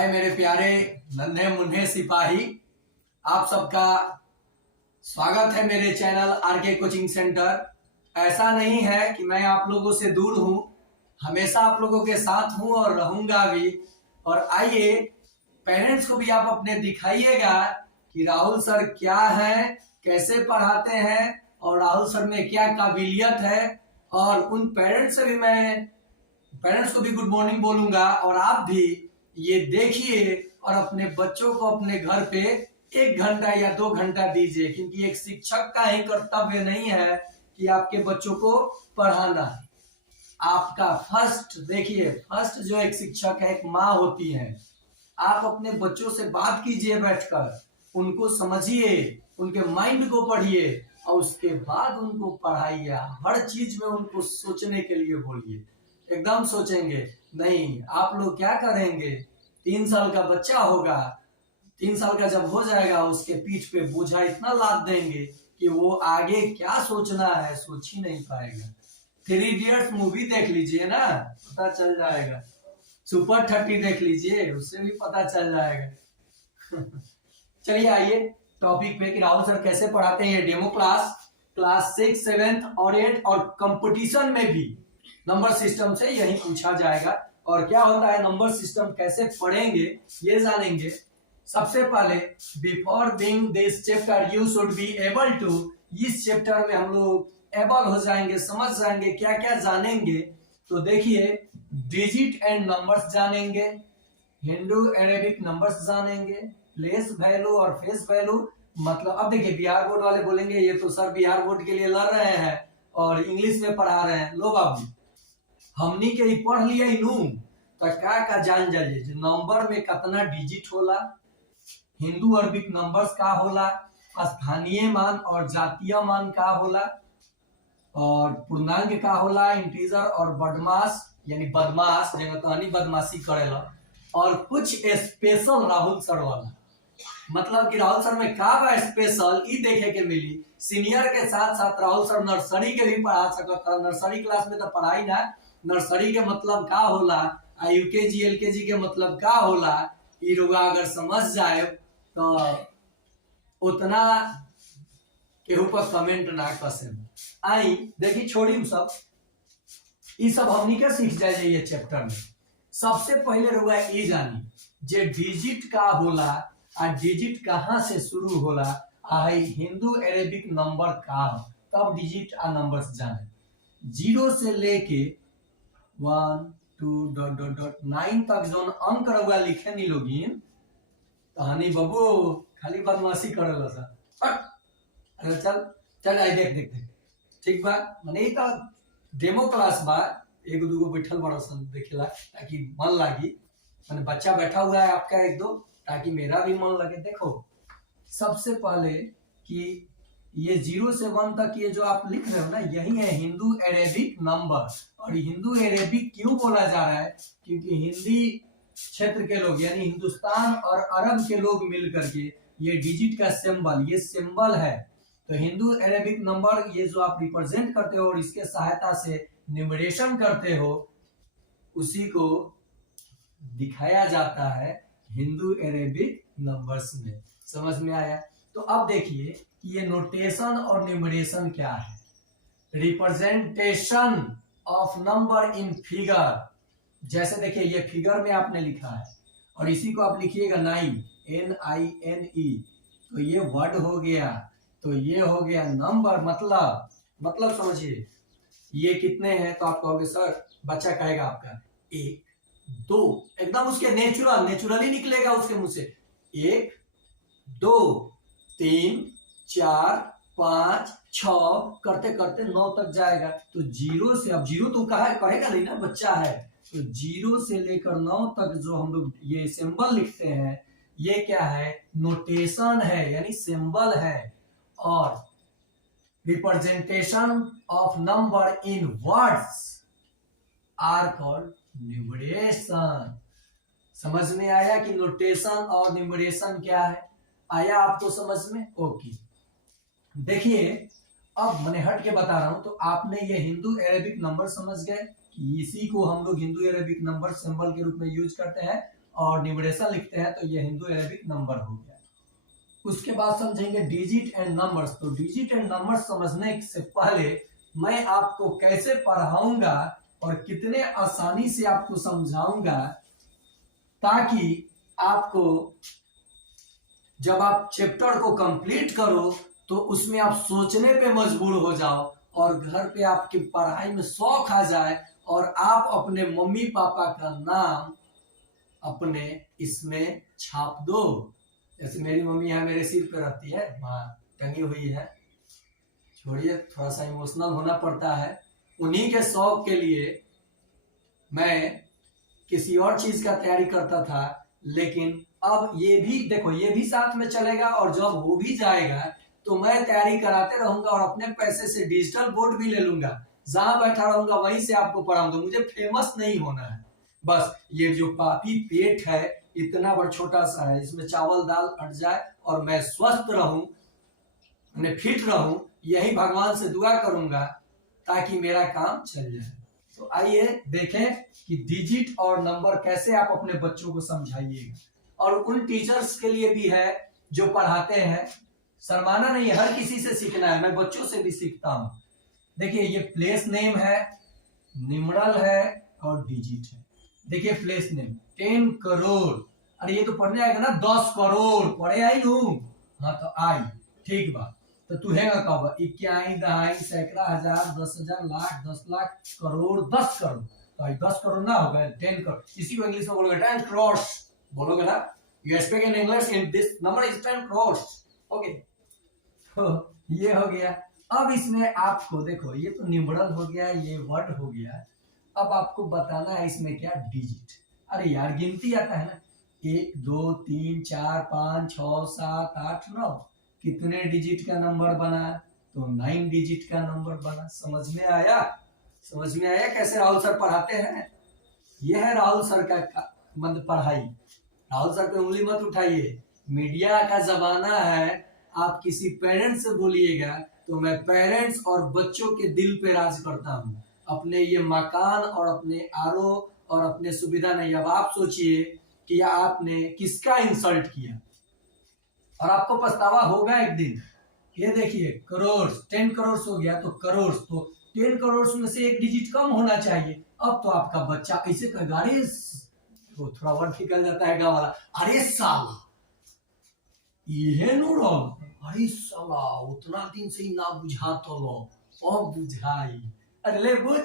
हाय मेरे प्यारे नन्हे मुन्ने सिपाही, आप सबका स्वागत है मेरे चैनल आरके कोचिंग सेंटर। ऐसा नहीं है कि मैं आप लोगों से दूर हूं, हमेशा आप लोगों के साथ हूं और रहूंगा भी। और आइए पेरेंट्स को भी आप अपने दिखाइएगा कि राहुल सर क्या है, कैसे पढ़ाते हैं और राहुल सर में क्या काबिलियत है। और उन पेरेंट्स से भी मैं पेरेंट्स को भी गुड मॉर्निंग बोलूंगा। और आप भी ये देखिए और अपने बच्चों को अपने घर पे 1 घंटा या 2 घंटा दीजिए, क्योंकि एक शिक्षक का ही कर्तव्य नहीं है कि आपके बच्चों को पढ़ाना है। आपका फर्स्ट जो एक शिक्षक है, एक माँ होती है। आप अपने बच्चों से बात कीजिए बैठकर, उनको समझिए, उनके माइंड को पढ़िए और उसके बाद उनको पढ़ाइए। हर चीज में उनको सोचने के लिए बोलिए। एकदम सोचेंगे नहीं, आप लोग क्या करेंगे, 3 साल का बच्चा होगा, 3 साल का जब हो जाएगा उसके पीठ पे बोझा इतना लाद देंगे कि वो आगे क्या सोचना है सोच ही नहीं पाएगा। 3 इडियट्स मूवी देख लीजिए ना, पता चल जाएगा। सुपर 30 देख लीजिए, उससे भी पता चल जाएगा। चलिए आइए टॉपिक पे कि राहुल सर कैसे पढ़ाते हैं। ये डेमो क्लास 6, 7 और 8 और कंपटीशन में भी नंबर सिस्टम से यही पूछा जाएगा। और क्या होता है, नंबर सिस्टम कैसे पढ़ेंगे ये जानेंगे। सबसे पहले before being this chapter you should be able to, इस चैप्टर में हम लोग एबल हो जाएंगे, समझ जाएंगे, क्या क्या जानेंगे। तो देखिए, डिजिट एंड नंबर्स जानेंगे, हिंदू अरेबिक नंबर्स जानेंगे, प्लेस वैल्यू और फेस वैल्यू। मतलब अब देखिए, बिहार बोर्ड वाले बोलेंगे ये तो सर बिहार बोर्ड के लिए लड़ रहे हैं और इंग्लिश में पढ़ा रहे हैं। लो बाबू, हमनी के ही पढ़ लिया नू तो का जान जाइए जो नंबर में कितना डिजिट होला, हिंदू अरबिक नंबर्स का होला, स्थानीय मान और जातीय मान का होला, और पूर्णांक का होला, इंटीजर और बदमाश यानी बदमाश जगह कहानी बदमाशी करेला, और कुछ स्पेशल राहुल सर वाला। मतलब कि राहुल सर में का बा स्पेशल ई देखे के मिली। सीनियर के साथ साथ राहुल सर नर्सरी के भी पढ़ा सकता। नर्सरी क्लास में तो पढ़ाई ना, नर्सरी के मतलब का होला, यूकेजी एलकेजी के मतलब का होला, ई रुआ अगर समझ जाए तो उतना केहू पर कमेंट ना कसे। आई देखी छोड़ी सब, ई सब हमनी के सीख जाए ये चैप्टर में। सबसे पहले रुआ ये जानी जे डिजिट का होला आ डिजिट कहाँ से शुरू होला, आई हिंदू अरेबिक नंबर का, तब डिजिट आ नंबर्स जाने। 0 से लेके 1 2 9 तक जो अंक रहुआ लिखे नी लोगिन, कहानी बाबू खाली बदमाशी करल सा। अरे चल आई देख ठीक बा। माने ई तो डेमो क्लास बा, एक दूगो बैठल बड़ा सन देखेला ताकि मन लागी। माने बच्चा बैठा हुआ है आपका 1-2, ताकि मेरा भी मन लगे। देखो सबसे पहले कि ये 0 से 1 तक ये जो आप लिख रहे हो ना, यही है हिंदू अरेबिक नंबर। और हिंदू अरेबिक क्यों बोला जा रहा है, क्योंकि हिंदी क्षेत्र के लोग यानी हिंदुस्तान और अरब के लोग मिलकर के ये डिजिट का सिंबल, ये सिंबल है। तो हिंदू अरेबिक नंबर ये जो आप रिप्रेजेंट करते हो और इसके सहायता से न्यूमरेशन करते हो, उसी को दिखाया जाता है हिंदू अरेबिक नंबर्स में। समझ में आया? तो अब देखिए कि ये नोटेशन और न्यूमरेशन क्या है। Representation of number in figure, जैसे देखिए ये फिगर में आपने लिखा है और इसी को आप लिखिएगा 9 NINE, तो ये वर्ड हो गया। तो ये हो गया नंबर। मतलब समझिए ये कितने हैं, तो आप कहोगे सर, बच्चा कहेगा आपका 1 2, एकदम उसके नेचुरली निकलेगा उसके मुंह से 1 2 3 4 5 6 करते करते 9 तक जाएगा। तो 0 से, अब 0 तो कहेगा नहीं ना, बच्चा है। तो 0 से लेकर 9 तक जो हम लोग ये सिंबल लिखते हैं, ये क्या है, नोटेशन है यानी सिंबल है। और representation of number in words are called numeration. समझ में आया कि नोटेशन और न्यूमरेशन क्या है? आया आपको समझ में? ओके। देखिए अब मैंने हट के बता रहा हूं, तो आपने ये हिंदू अरेबिक नंबर समझ गए कि इसी को हम लोग हिंदू अरेबिक नंबर सिंबल के रूप में यूज करते हैं। और न्यूमरेशन लिखते हैं तो ये हिंदू अरेबिक नंबर हो गया। उसके बाद समझेंगे डिजिट एंड नंबर्स। तो डिजिट एंड नंबर्स समझने से पहले मैं आपको कैसे पढ़ाऊंगा और कितने आसानी से आपको समझाऊंगा, ताकि आपको जब आप चैप्टर को कंप्लीट करो तो उसमें आप सोचने पे मजबूर हो जाओ और घर पे आपकी पढ़ाई में शौक आ जाए और आप अपने मम्मी पापा का नाम अपने इसमें छाप दो। जैसे मेरी मम्मी यहाँ मेरे सिर पे रहती है, वहाँ टंगी हुई है। छोड़िए, थोड़ा सा इमोशनल होना पड़ता है। उन्हीं के शौक के लिए मैं किसी और चीज का तैयारी करता था, लेकिन अब ये भी देखो, ये भी साथ में चलेगा और जब हो भी जाएगा तो मैं तैयारी कराते रहूंगा और अपने पैसे से डिजिटल बोर्ड भी ले लूंगा। जहां बैठा रहूंगा वहीं से आपको पढ़ाऊंगा। मुझे फेमस नहीं होना है, बस ये जो पापी पेट है इतना बड़ा छोटा सा है, इसमें चावल दाल अट जाए और मैं स्वस्थ रहूं, मैं फिट रहूं, यही भगवान से दुआ करूंगा ताकि मेरा काम चल जाए। तो आइए देखें कि डिजिट और नंबर कैसे आप अपने बच्चों को समझाइएगा। और उन टीचर्स के लिए भी है जो पढ़ाते हैं, शर्माना नहीं, हर किसी से सीखना है, मैं बच्चों से भी सीखता हूं। देखिए ये प्लेस नेम है, न्यूमरल है और डिजिट है। देखिए प्लेस नेम 10 करोड़, अरे ये तो पढ़ने आएगा ना 10 करोड़, पढ़े आई नू, हाँ तो आई, ठीक बात। तो तू है कब इक्याई दहाई सैकड़ा हजार 10,000 लाख 10 लाख करोड़ 10 करोड़, तो 10 करोड़ ना हो गए 10 करोड़। इसी को इंग्लिश में बोलोगे 10 करोड़ बोलोगे ना, you speak in English in this number is 10 crore. Okay, तो ये हो गया। अब इसमें आपको देखो, ये तो न्यूमरल हो गया, ये वर्ड हो गया। अब आपको बताना है इसमें क्या, डिजिट। अरे यार गिनती आता है ना, 1 2 3 4 5 6 7 8 9, कितने डिजिट का नंबर बना, तो 9 डिजिट का नंबर बना। समझ में आया? समझ में आया कैसे राहुल सर पढ़ाते हैं? यह है राहुल सर का मतलब पढ़ाई। राहुल सर पे उंगली मत उठाइए, मीडिया का जमाना है। आप किसी पेरेंट्स से बोलिएगा तो मैं पेरेंट्स और बच्चों के दिल पे राज करता हूँ, अपने ये मकान और अपने आरो और अपने सुविधा नहीं। अब आप सोचिए कि आपने किसका इंसल्ट किया और आपको पछतावा होगा एक दिन। ये देखिए करोड़, 10 करोड़ हो गया तो करोड़, तो 10 करोड़ में से एक डिजिट कम होना चाहिए। अब तो आपका बच्चा ऐसे कहेगा, अरे तो थोड़ा वर्ड निकल जाता है गाँव वाला, अरे साला ये नो रॉन्ग, अरे साला उतना दिन से ही ना बुझा तो लो, अब बुझाई, अरे ले बुझ।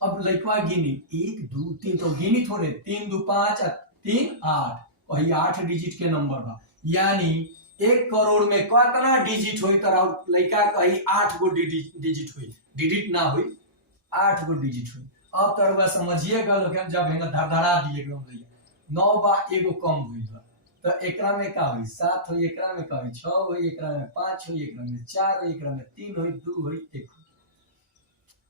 अब लड़का गिनी 1 2 3, तो गिनी थोड़े 3 2 5 3 8, वही 8 डिजिट के नंबर बा। यानी 1 करोड़ में कितना डिजिट हुई, तरह लड़का कही 8 गो डिजिट हुई, डिजिट ना हुई 8 गो डिजिट हुई। अब तरह समझिएगा लोग जब है धड़धड़ा दिए 9 बा एगो कम हुई, तो एकरा में का हुई 7 हुई, एकरा में का हुई 6 हुई, एकरा में 5 हुई, एकरा में 4 हुई, एकरा में 3 हुई, 2 हुई, 1 हुई।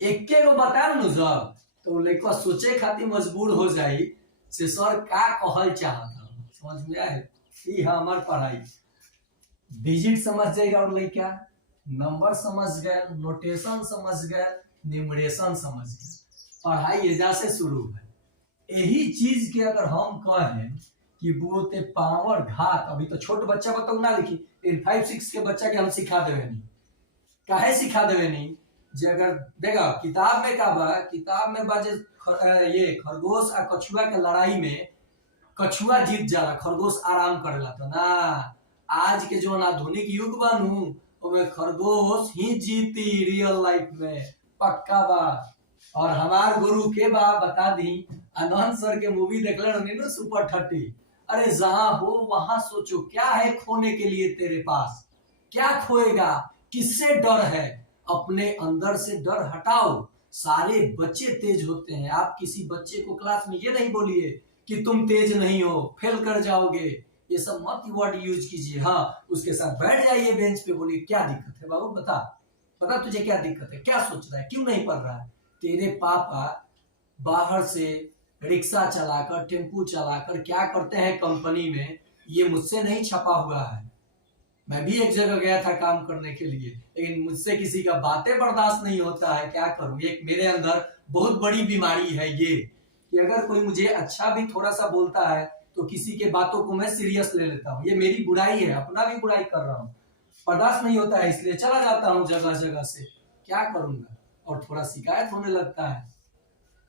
एके गो बताया न जब, तो लड़का सोचे खातिर मजबूर हो जाई से सर का कहल चाहता। समझ में आए? ये हमार पढ़ाई। डिजिट समझ जाएगा और लड़का नंबर समझ गए, नोटेशन समझ गए, न्यूमरेशन समझ गए, पढ़ाई एजा से शुरू है। यही चीज के अगर हम कहें कि बोते पावर घात, अभी तो छोट बच्चा बताऊ ना लिखी, 5 6 के बच्चा के हम सिखा देवे नहीं, काहे सिखा देवे नहीं, जे अगर देखा किताब में का बा, किताब में बा ये खरगोश और कछुआ के लड़ाई में कछुआ जीत जाला, खरगोश आराम करेला। तो ना आज के जो आधुनिक युग बनू उसमें खरगोश ही जीती रियल लाइफ में, पक्का बा। और हमार गुरु के बा बता दी, आनंद सर के मूवी देखले रहनी ना सुपर 30, अरे जहां हो वहां सोचो क्या है खोने के लिए तेरे पास, क्या खोएगा, किससे डर है, अपने अंदर से डर हटाओ। सारे बच्चे तेज होते हैं, आप किसी बच्चे को क्लास में ये नहीं बोलिए कि तुम तेज नहीं हो, फेल कर जाओगे, ये सब मत वर्ड यूज कीजिए। हाँ, उसके साथ बैठ जाइए बेंच पे, बोलिए क्या दिक्कत है बाबू, बता बता तुझे क्या दिक्कत है, क्या सोच रहा है, क्यों नहीं पढ़ रहा है। तेरे पापा बाहर से रिक्शा चलाकर, टेम्पू चलाकर क्या करते हैं कंपनी में, ये मुझसे नहीं छपा हुआ है। मैं भी एक जगह गया था काम करने के लिए, लेकिन मुझसे किसी का बातें बर्दाश्त नहीं होता है, क्या करूं। एक मेरे अंदर बहुत बड़ी बीमारी है ये, कि अगर कोई मुझे अच्छा भी थोड़ा सा बोलता है तो किसी के बातों को मैं सीरियस ले लेता हूँ। ये मेरी बुराई है, अपना भी बुराई कर रहा हूँ, बर्दाश्त नहीं होता है, इसलिए चला जाता हूँ जगह जगह से। क्या करूंगा, और थोड़ा शिकायत होने लगता है।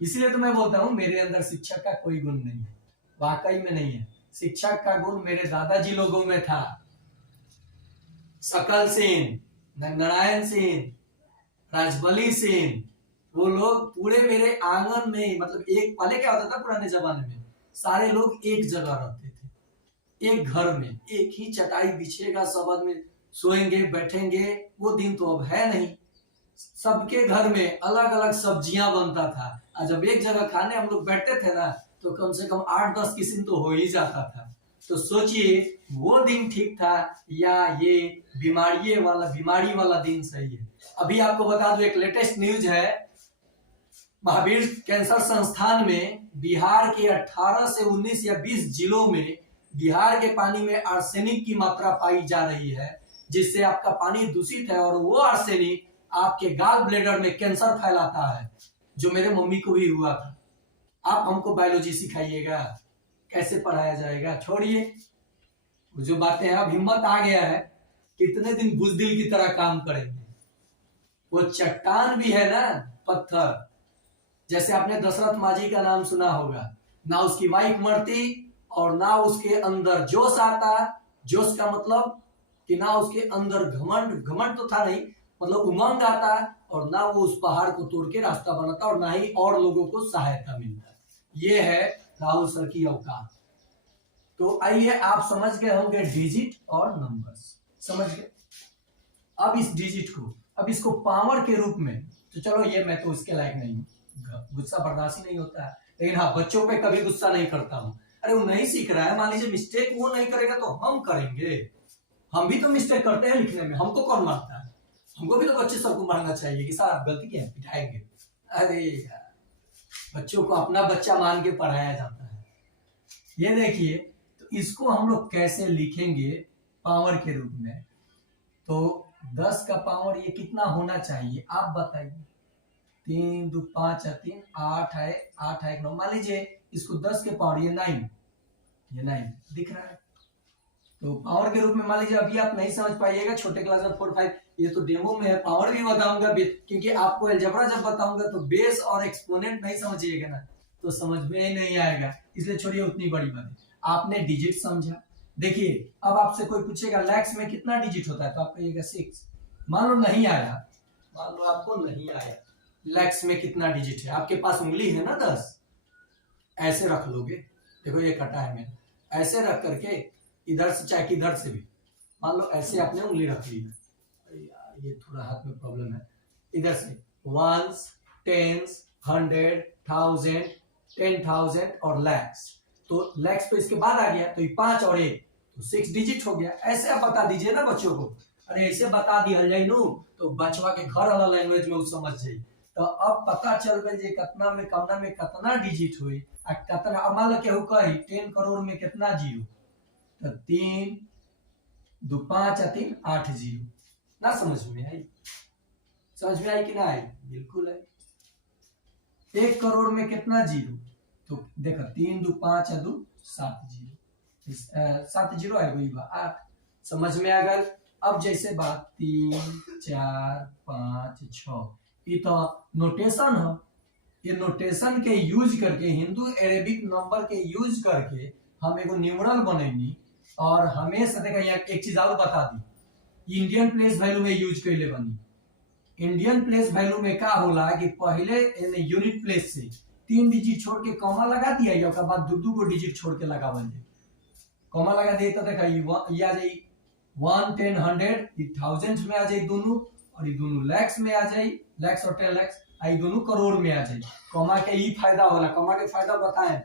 इसलिए तो मैं बोलता हूँ मेरे अंदर शिक्षक का कोई गुण नहीं है, वाकई में नहीं है। शिक्षक का गुण मेरे दादाजी लोगों में था, सकल सेन, नारायण सेन, राजबली सेन। वो लोग पूरे मेरे आंगन में, मतलब एक पहले क्या होता था पुराने जमाने में, सारे लोग एक जगह रहते थे, एक घर में एक ही चटाई बिछेगा, सब आदमी सोएंगे बैठेंगे। वो दिन तो अब है नहीं, सबके घर में अलग अलग सब्जियां बनता था। और जब एक जगह खाने हम लोग बैठते थे ना, तो कम से कम 8-10 किस्म तो हो ही जाता था। तो सोचिए वो दिन ठीक था या ये बीमारी वाला दिन सही है। अभी आपको बता दो, एक लेटेस्ट न्यूज है, महावीर कैंसर संस्थान में बिहार के 18 से 19 या 20 जिलों में बिहार के पानी में आर्सेनिक की मात्रा पाई जा रही है, जिससे आपका पानी दूषित है। और वो आर्सेनिक आपके गाल ब्लेडर में कैंसर फैलाता है, जो मेरे मम्मी को भी हुआ था। आप हमको बायोलॉजी सिखाइएगा, कैसे पढ़ाया जाएगा? छोड़िए जो बातें हैं। अब हिम्मत आ गया है, कितने दिन बुजदिल की तरह काम करेंगे। वो चट्टान भी है ना, पत्थर, जैसे आपने दशरथ माझी का नाम सुना होगा, ना उसकी वाइफ मरती और ना उसके अंदर जोश आता। जोश का मतलब कि ना उसके अंदर घमंड तो था नहीं, मतलब उमंग आता, और ना वो उस पहाड़ को तोड़ के रास्ता बनाता, और ना ही और लोगों को सहायता मिलता। ये है राहुल सर की औकात। तो आइए, आप समझ गए होंगे डिजिट और नंबर्स, समझ गए। अब इस डिजिट को, अब इसको पावर के रूप में, तो चलो ये मैं तो इसके लायक नहीं हूँ, गुस्सा बर्दाश्त ही नहीं होता है। लेकिन हाँ, बच्चों पे कभी गुस्सा नहीं करता हूँ। अरे वो नहीं सीख रहा है, मान लीजिए मिस्टेक वो नहीं करेगा तो हम करेंगे। हम भी तो मिस्टेक करते हैं लिखने में, हमको कौन मारता है? हमको भी तो बच्चे सबको मारना चाहिए कि सर आप गलती क्या है, पिटाएंगे। अरे यार, बच्चों को अपना बच्चा मान के पढ़ाया जाता है। ये देखिए, तो इसको हम लोग कैसे लिखेंगे पावर के रूप में? तो 10 का पावर ये कितना होना चाहिए आप बताइए? 3 2 5 3 8 है, 8 है 9। मान लीजिए इसको 10 के पावर, ये 9, ये 9 दिख रहा है। तो पावर के रूप में मान लीजिए, अभी आप नहीं समझ पाइएगा, छोटे क्लास में 4 5, ये तो डेमो में है। पावर भी बताऊंगा, क्योंकि आपको अलजेब्रा जब बताऊंगा तो बेस और एक्सपोनेंट नहीं समझिएगा ना, तो समझ में ही नहीं आएगा। इसलिए छोड़िए उतनी बड़ी बात। आपने डिजिट समझा। देखिए, अब आपसे कोई पूछेगा लैक्स में कितना डिजिट होता है, तो आप कहिएगा 6। मान लो नहीं आया, मान लो आपको नहीं आया, लैक्स में कितना डिजिट है? आपके पास उंगली है ना 10, ऐसे रख लोगे। देखो ये कटा है मेरा, ऐसे रख करके इधर से चाहे किधर से भी, मान लो ऐसे आपने उंगली रख ली है, ये थोड़ा हाथ में प्रॉब्लम है, इधर से 1s 10s 100 1000 10,000 और लैक्स। तो लैक्स तो इसके बाद आ गया, तो ये 5 और 1 तो 6 डिजिट हो गया। ऐसे आप बता दीजिए ना बच्चों को। अरे ऐसे बता दिया जाए नु, तो बचवा के घर वाला लैंग्वेज में वो समझ जाए। तो अब पता चल गई जे कितना में कौना में कितना डिजिट हुई, आ कितना। अब मान लो केहू कही 10 करोड़ में कितना जीरो, तो 3 2 5 3 8 जीरो। ना समझ में आई? समझ में आई कि ना आई? बिल्कुल है। 1 करोड़ में कितना जीरो, तो देखो 3 2 5 2 7 जीरो, 7 जीरो है वही 8। समझ में आ गया? अब जैसे बात 3 4 5 6, ये तो नोटेशन है। ये नोटेशन के यूज करके, हिंदू अरेबिक नंबर के यूज करके हम एगो न्यूमरल बनेंगे। और हमेशा देखा, यहाँ एक चीज और बता दी, इंडियन प्लेस वैल्यू में यूज कैले बनी। इंडियन प्लेस वैल्यू में क्या होला कि पहले यूनिट प्लेस से 3 डिजिट छोड़ के कॉमा लगा दिया, या उसके बाद 2 को डिजिट छोड़ के लगावल जाए। कॉमा लगा दिए तो देखा ये आ जाए 1 10 100, ये थाउजेंड में आ जाए दोनों, और ये दोनों लैक्स में आ जाए, लैक्स और 10 लैक्स, ये दोनों करोड़ में आ जाए। कॉमा के ई फायदा होला, कॉमा के फायदा बताएं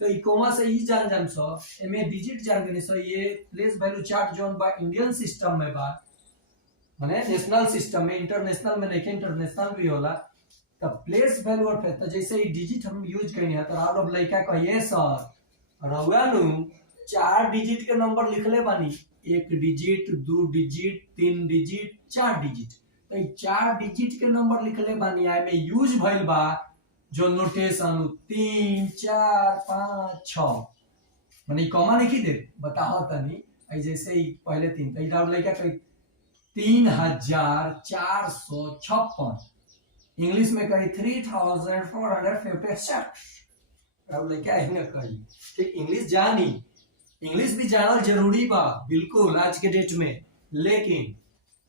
तो ई कॉमा से ई जान सो एमे डिजिट जान गनी सो। ये प्लेस वैल्यू चार्ट जोन बा इंडियन सिस्टम में बा, माने नेशनल सिस्टम में, इंटरनेशनल में नहीं, इंटरनेशनल भी होला। तब प्लेस वैल्यू और तो जैसे ये डिजिट हम यूज करनी है, तो आप लोग लड़का कहिए सर रउआ नु 4 डिजिट के नंबर लिखले बानी, 1 डिजिट 2 डिजिट 3 डिजिट 4 डिजिट, तो 4 डिजिट के नंबर लिखले बानी। आई में यूज भइल बा जो नोटेशन 3 4 5 6, माने कॉमा नहीं दे बताओ तनी जैसे ही पहले 3 तो इधर लड़का कही 3456 इंग्लिश में कही 3456 अब लड़का ही ना कही ठीक इंग्लिश जानी इंग्लिश भी जानल जरूरी बा बिल्कुल आज के डेट में लेकिन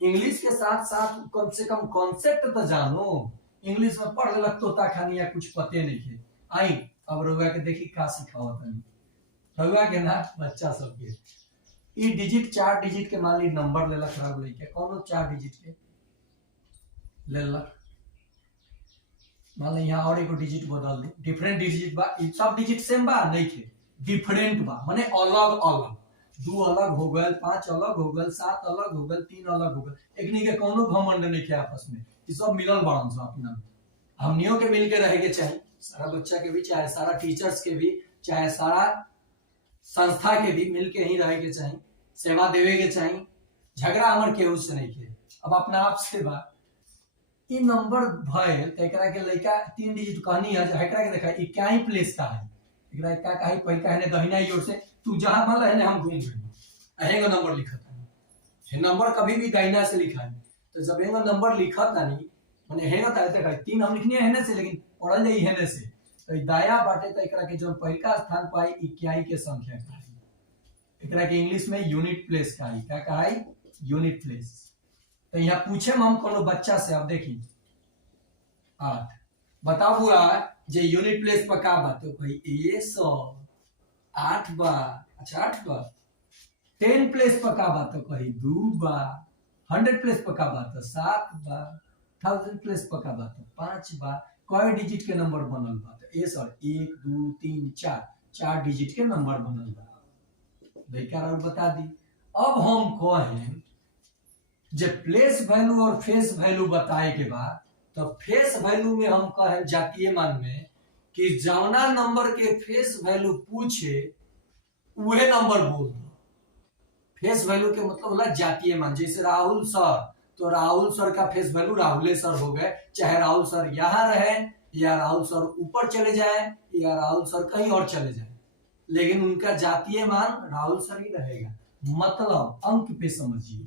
इंग्लिश के साथ साथ कम से कम कॉन्सेप्ट तो जानो इंग्लिश में पढ़ लग तोता खानी या कुछ पते नहीं है आई अब रउआ के देखी का सिखाओ तनी रउआ के ना बच्चा सब के ई डिजिट 4 डिजिट के मान ली नंबर लेला खराब लेके कौनो 4 डिजिट के लेला मान ली यहाँ और एक डिजिट बदल दे डिफरेंट डिजिट बा ई सब डिजिट सेम बा नहीं के डिफरेंट बा माने अलग अलग 2 अलग हो गए 5 अलग हो गए 7 अलग हो गए 3 अलग हो गए एकनी के कोनो घमंड नहीं के आपस में ई सब मिलल बाड़न सब अपना हमनियों के मिल के रहे के चाहिए सारा बच्चा के भी चाहे सारा टीचर्स के भी चाहे सारा संस्था के भी मिल के ही रहे के चाहिए सेवा देवे के चाहिए झगड़ा हमर केहू से नहीं के अब अपना आप से बा ई नंबर भइल त एकरा के लइका 3 डिजिट कहनी है एकरा के देखा ई क्या ही प्लेस का है एकरा का काहे पहिल कहने दहिना ओर से तू जहां मान है हम घूम गए अहेंगा नंबर लिखत है नंबर कभी भी दाहिना से लिखा है तो जब हेंगा नंबर लिखत नहीं माने हेंगा त देखा 3 हम लिखनी है हेने से लेकिन पढ़ल जाई हेने से तो दाया बाटे तो एकरा के जो पहिल का स्थान पाई इक्याई के संख्या का एकरा के इंग्लिश में यूनिट प्लेस का है क्या कहा है यूनिट प्लेस तो यहाँ पूछे हम कोनो बच्चा से आप देखी 8 बताओ बुआ जे यूनिट प्लेस पर का बात तो भाई ए 100 8 बा अच्छा 8 बा 10 प्लेस पर का बात तो कही 2 बा 100 प्लेस पर का बात 7 बा 1000 प्लेस पर का बात 5 बा कई डिजिट के नंबर बनल बा ए सर 1 2 3 4 डिजिट के नंबर बनल बा लड़का और बता दी अब हम कहें जे प्लेस वैल्यू और फेस वैल्यू बताए के बाद तो फेस वैल्यू में हम कहें जातीय मान में कि जौना नंबर के फेस वैल्यू पूछे वही नंबर बोल दो फेस वैल्यू के मतलब होला जातीय मान जैसे राहुल सर तो राहुल सर का फेस वैल्यू राहुल सर हो गए चाहे राहुल सर यहाँ रहे या राहुल सर ऊपर चले जाए या राहुल सर कहीं और चले जाए लेकिन उनका जातीय मान राहुल सर ही रहेगा मतलब अंक पे समझिए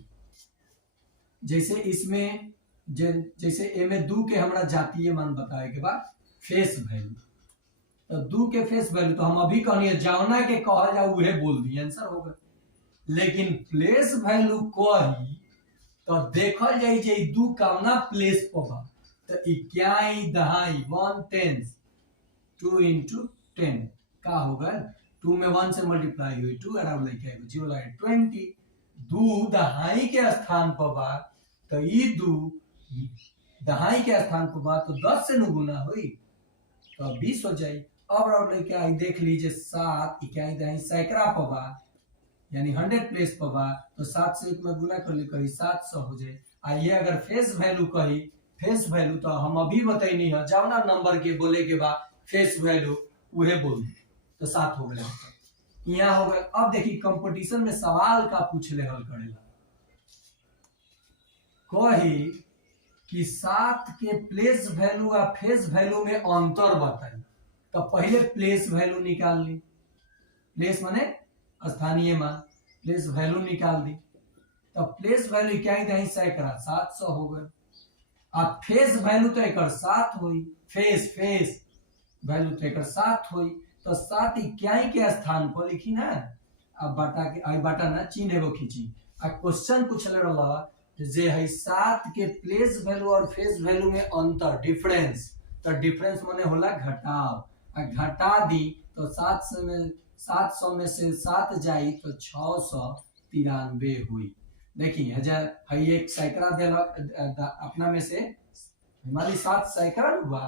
जैसे इसमें जैसे ए में 2 के हमरा जातीय मान बताए के बाद फेस वैल्यू तो 2 के फेस वैल्यू तो हम अभी कहनी जौना के कहल जाओ उहे बोल दी आंसर होगा लेकिन प्लेस वैल्यू कही तो देखल जाई जे 2 कामना प्लेस पर बा तो इक्याई दहाई 1 10 2 into 10 का होगा 2 में 1 से मल्टीप्लाई हुई 2 अराउंड लेके आएगा 0 लाइट 20 2 दहाई के स्थान पर बा तो ई 2 दहाई के स्थान पर बा तो 10 से गुना हुई तो 20 हो जाए अब राउंड लेके आई देख लीजिए 7 इक्याई दहाई सैकड़ा पर बा यानी 100 प्लेस पर बा तो 7 से 1 में गुना कर ले कही 700 हो जाए आइए अगर फेस वैल्यू कही फेस वैल्यू तो हम अभी बताइनी है जौना नंबर के बोले के बाद फेस वैल्यू उहे बोल तो 7 हो गए यहाँ हो गए अब देखिए कंपटीशन में सवाल का पूछ ले हल करेला कही कि 7 के प्लेस वैल्यू और फेस वैल्यू में अंतर बताई तो पहले प्लेस वैल्यू निकाल ली प्लेस माने स्थानीय मान प्लेस वैल्यू निकाल दी तो प्लेस वैल्यू क्या ही सैकड़ा 700 हो गए अब फेस वैल्यू तो एक 7 हुई फेस वैल्यू तो एक 7 हुई तो 7 इक्याई के स्थान पर लिखी ना अब बटा के आई बटा ना चिन्ह एगो खींची आ क्वेश्चन पूछले रहा जे है 7 के प्लेस वैल्यू और फेस वैल्यू में अंतर डिफरेंस तो डिफरेंस माने होला घटाव आ घटा दी तो 700 में से 7 जाई तो 693 हुई देखिए हजार है एक सैकड़ा देलक अपना में से हमारी 7 सैकड़ा हुआ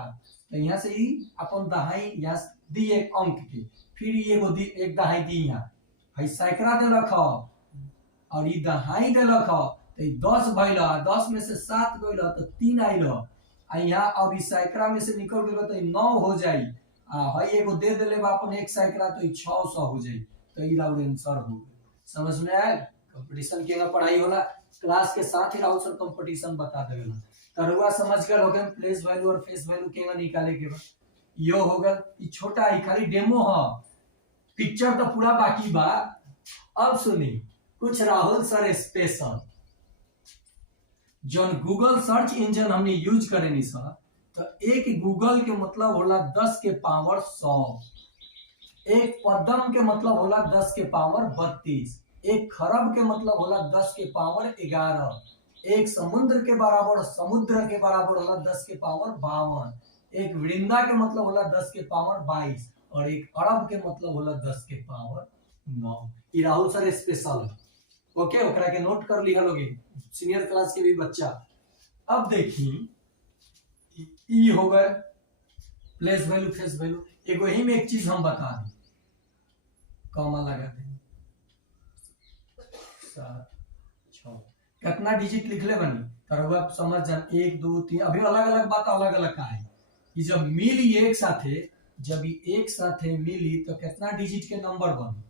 तो यहाँ से ही अपन दहाई यहाँ दी एक अंक के फिर ये एक दहाई दी यहाँ है सैकड़ा देलक और ये दहाई देलक तो 10 भइल 10 में से 7 गइल तो 3 आइल आ यहाँ अब इस सैकड़ा में से निकल गइल तो 9 हो जाई है एगो दे देले बा अपन एक सैकड़ा तो 600 हो जाई तो ई राउंड आंसर हो गई समझ में आया कंपटीशन के पढ़ाई होला क्लास के साथ ही राउंड सर कंपटीशन बता देवेला तरुआ समझ कर हो गए प्लेस वैल्यू और फेस वैल्यू केगा निकाले के बा यो होगा ई छोटा ही खाली डेमो ह पिक्चर तो पूरा बाकी बा। अब सुनी कुछ राहुल सर स्पेशल जौन गूगल सर्च इंजन हमने यूज करेनी सर, तो एक गूगल के मतलब होला 10 के पावर 100, एक पदम के मतलब होला 10 के पावर 32, एक खरब के मतलब होला 10 के पावर 11, एक समुद्र के बराबर होला 10 के पावर 52, एक वृंदा के मतलब होला 10 के पावर 22 और एक अरब के मतलब होला 10 के पावर 9। ये राहुल सर स्पेशल है। ओके, ओकरा के नोट कर लिया लोगे, सीनियर क्लास के भी बच्चा। अब देखिए ई हो गए प्लेस वैल्यू फेस वैल्यू। एक वही में एक चीज हम बता दें, कॉमा लगा दें 7 6 कितना डिजिट लिख ले बनी तो आप समझ जान 1 2 3। अभी अलग अलग बात अलग अलग का है। ये जब मिली एक साथे, जब एक साथे मिली तो कितना डिजिट के नंबर बनी।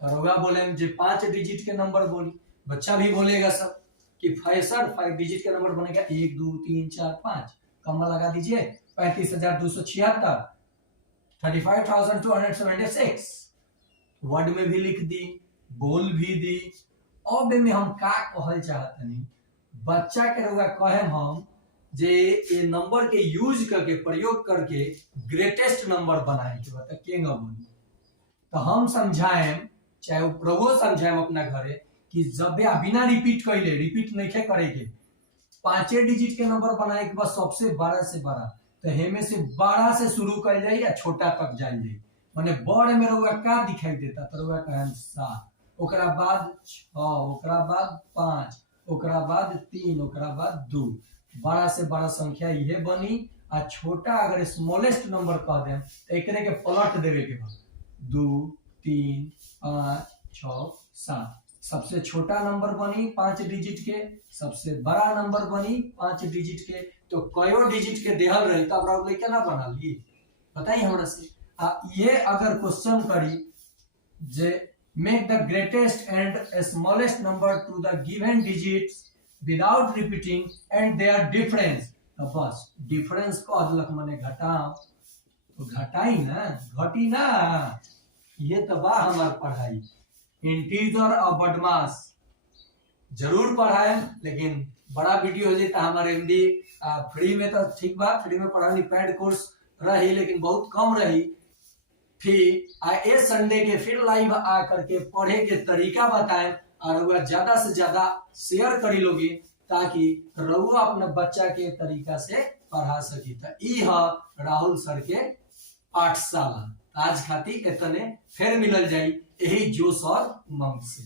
तो बोले जो 5 डिजिट के नंबर बोली, बच्चा भी बोलेगा सब कि 5 डिजिट के नंबर बनेगा 1 2 3 4 5। कम्मा लगा दीजिए 35,276, 35,276। वर्ड में भी लिख दी, बोल भी दी। अब में हम का कहल चाहतनी, बच्चा के रउआ कहे हम जे ये नंबर के यूज करके प्रयोग करके ग्रेटेस्ट नंबर बनाए के बता केंगा बनी। तो हम समझाएं, चाहे वो प्रभु समझाएं अपना घरे कि जब बिना रिपीट कैले, रिपीट नहीं करे के 5 डिजिट के नंबर बनाए के बाद सबसे बड़ा से बड़ा, तो हेमे से बड़ा से शुरू कर जाए या छोटा तक जाइए। माने बड़ में रउआ का दिखाई देता तो रउआ कहे 7, ओकरा बाद 6, ओकरा बाद 5, ओकरा बाद 3, ओकरा बाद 2। बड़ा से बड़ा संख्या ये बनी। आ छोटा अगर स्मॉलेस्ट नंबर कह दें तो एक के पलट देवे के बाद 2 3 5 6 7। सबसे छोटा नंबर बनी 5 डिजिट के, सबसे बड़ा नंबर बनी 5 डिजिट के। तो कयो डिजिट के देहल रही तो अब लेके ना बना ली, बताइए हमरा से। ये अगर क्वेश्चन करी जे make the greatest and smallest number to the given digits without repeating and their difference, तो बस डिफरेंस कह दिलक मने घटाओ, तो घटाई ना, घटी ना। ये तो बा हमार पढ़ाई। इंटीजर और बदमाश जरूर पढ़ाए, लेकिन बड़ा वीडियो हो जाता हमारे एमडी फ्री में तो ठीक बा, फ्री में पढ़ानी पैड कोर्स रही लेकिन बहुत कम रही। फिर इस संडे के फिर लाइव आ करके पढ़े के तरीका बताएं और वह ज्यादा से ज्यादा शेयर करी लोगी ताकि रउआ अपने बच्चा के तरीका से पढ़ा सकी। तो ई राहुल सर के पाठशाला। आज खातिर इतने फिर मिलल जाई यही जोश और उमंग से।